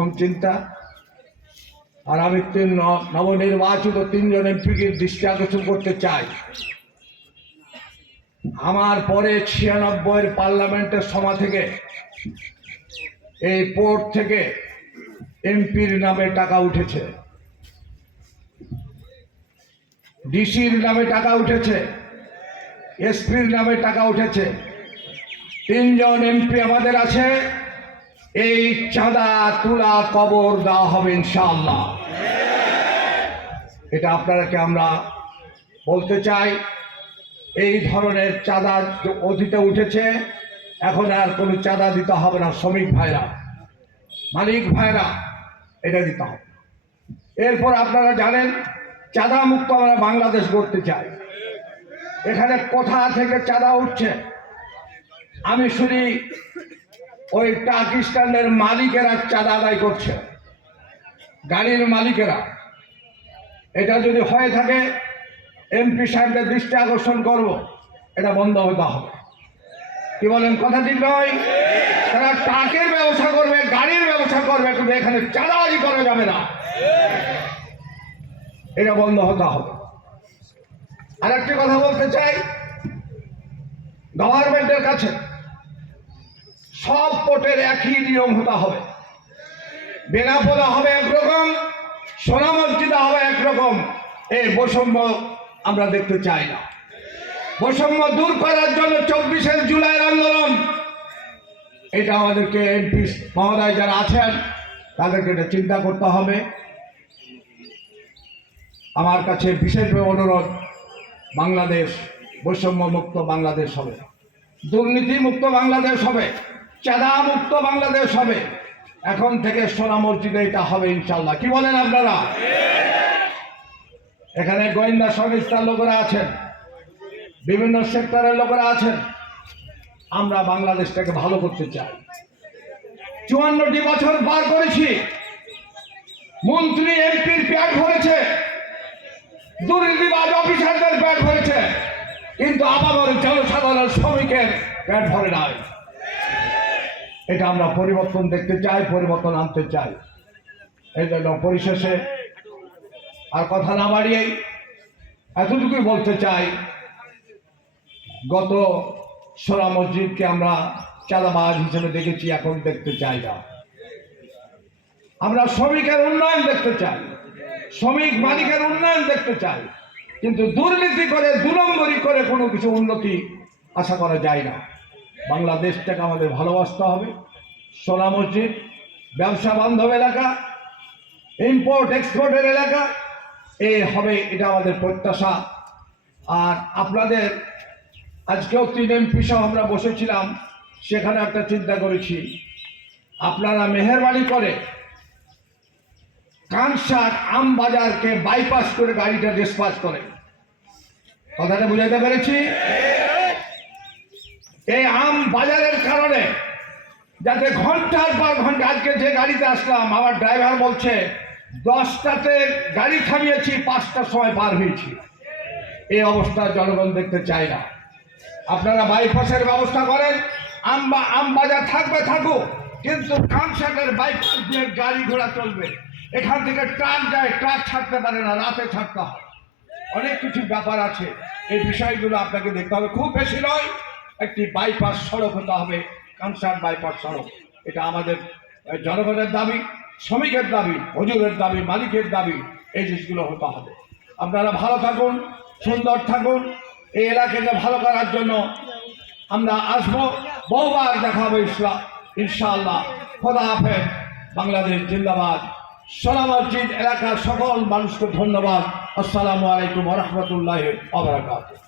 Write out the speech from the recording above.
প্রথম চিন্তা। আর আমি নবনির্বাচিত 3 জন এমপিকে দৃষ্টি আকর্ষণ করতে চাই। আমার পরে 96 পার্লামেন্টের সভা থেকে এই পোর্ট থেকে এমপির নামে টাকা উঠেছে, ডিসির নামে টাকা উঠেছে, এসপির নামে টাকা উঠেছে। 3 জন এমপি আমাদের আছে। এই চাঁদা তুলা কবর দেওয়া হবে ইনশাআল্লাহ। এটা আপনাদেরকে আমরা বলতে চাই। এই ধরনের চাঁদা অতীতে উঠেছে, এখন আর কোনো চাঁদা দিতে হবে না। শ্রমিক ভাইরা, মালিক ভাইরা, এটা দিতে হবে। এরপর আপনারা জানেন চাঁদা মুক্ত আমরা বাংলাদেশ করতে চাই। এখানে কোথা থেকে চাঁদা উঠছে আমি শুনি, ওই ট্রাক স্ট্যান্ডের মালিকেরা চাঁদা আদায় করছে, গাড়ির মালিকেরা। এটা যদি হয়ে থাকে এমপি সাহেবদের দৃষ্টি আকর্ষণ করব, এটা বন্ধ হতে হবে। কি বলেন, কথা ঠিক নয়? তারা ট্রাকের ব্যবসা করবে, গাড়ির ব্যবসা করবে, কিন্তু এখানে চাঁদাবাজি করা যাবে না। এটা বন্ধ হতে হবে। আর একটি কথা বলতে চাই, গভর্নমেন্টের কাছে সব পোর্টের একই নিয়ম হতে হবে। বেনাপোলা হবে একরকম, সোনা মসজিদে হবে একরকম। এই বৈষম্য আমরা দেখতে চাই না। বৈষম্য দূর করার জন্য 24শে জুলাইয়ের আন্দোলন, এটা আমাদেরকে এমপি মহোদয় যারা আছেন তাদেরকে এটা চিন্তা করতে হবে। আমার কাছে বিশেষভাবে অনুরোধ, বাংলাদেশ বৈষম্য মুক্ত বাংলাদেশ হবে, দুর্নীতি মুক্ত বাংলাদেশ হবে, চাঁদা মুক্ত বাংলাদেশ হবে। এখন থেকে সোনা মসজিদে এটা হবে ইনশাল্লাহ। কি বলেন আপনারা? এখানে গোয়েন্দা সংস্থার লোকেরা আছেন, বিভিন্ন সেক্টরের লোকেরা আছেন। আমরা বাংলাদেশটাকে ভালো করতে চাই। 54টি বছর পার করেছি, মন্ত্রী এমপির পেট ভরেছে, দুর্নীতিবাজ অফিসারদের পেট ভরেছে, কিন্তু আবার জনসাধারণ শ্রমিকের পেট ভরে নাই। এটা আমরা পরিবর্তন দেখতে চাই, পরিবর্তন আনতে চাই। এই জন্য পরিশেষে আর কথা না বাড়িয়েই এতটুকুই বলতে চাই, গত সোনা মসজিদকে আমরা চাঁদাবাজ হিসেবে দেখেছি, এখন দেখতে চাই না। আমরা শ্রমিকের উন্নয়ন দেখতে চাই, শ্রমিক মালিকের উন্নয়ন দেখতে চাই, কিন্তু দুর্নীতি করে 2 নম্বরি করে কোনো কিছু উন্নতি আশা করা যায় না। বাংলাদেশটাকে আমাদের ভালোবাসতে হবে। সোনা মসজিদ ব্যবসা বান্ধব এলাকা, ইম্পোর্ট এক্সপোর্টের এলাকা এই হবে, এটা আমাদের প্রত্যাশা। আর আপনাদের আজকেও 3 এমপি সহ আমরা বসেছিলাম, সেখানে একটা চিন্তা করেছি, আপনারা মেহেরবানি করে কানসার আমবাজারকে বাইপাস করে গাড়িটা ডিসপাচ করেন। কথাটা বুঝাইতে পেরেছি? এই আম বাজারের কারণে যাতে ঘন্টার পর ঘন্টা, আজকে যে গাড়িতে আসলাম আমার ড্রাইভার বলছে 10টাতে গাড়ি থামিয়েছি, 5টার সময় পার হয়েছি। এই অবস্থা জনগণ দেখতে চায় না। আপনারা বাইপাসের ব্যবস্থা করেন, আম বাজার থাকবে থাকুক, কিন্তু কানসারের বাইপাস দিয়ে গাড়ি ঘোড়া চলবে। এখান থেকে ট্রাক যায়, ট্রাক ছাড়তে পারে না, রাতে ছাড়তে হয়। অনেক কিছু ব্যাপার আছে, এই বিষয়গুলো আপনাকে দেখতে হবে। খুব বেশি নয়, একটি বাইপাস সড়ক হতে হবে, কানসার বাইপাস সড়ক। এটা আমাদের জনগণের দাবি, শ্রমিকের দাবি, মজুরের দাবি, মালিকের দাবি। এই জিনিসগুলো হতে হবে। আপনারা ভালো থাকুন, সুন্দর থাকুন। এই এলাকাকে ভালো করার জন্য আমরা আসবো, বহুবার দেখা হবে ইনশাআল্লাহ। খোদা হাফেজ। বাংলাদেশ জিন্দাবাদ। সোনা মসজিদ এলাকার সকল মানুষকে ধন্যবাদ। আসসালামু আলাইকুম ওয়া রাহমাতুল্লাহি ওয়া বারাকাতুহু।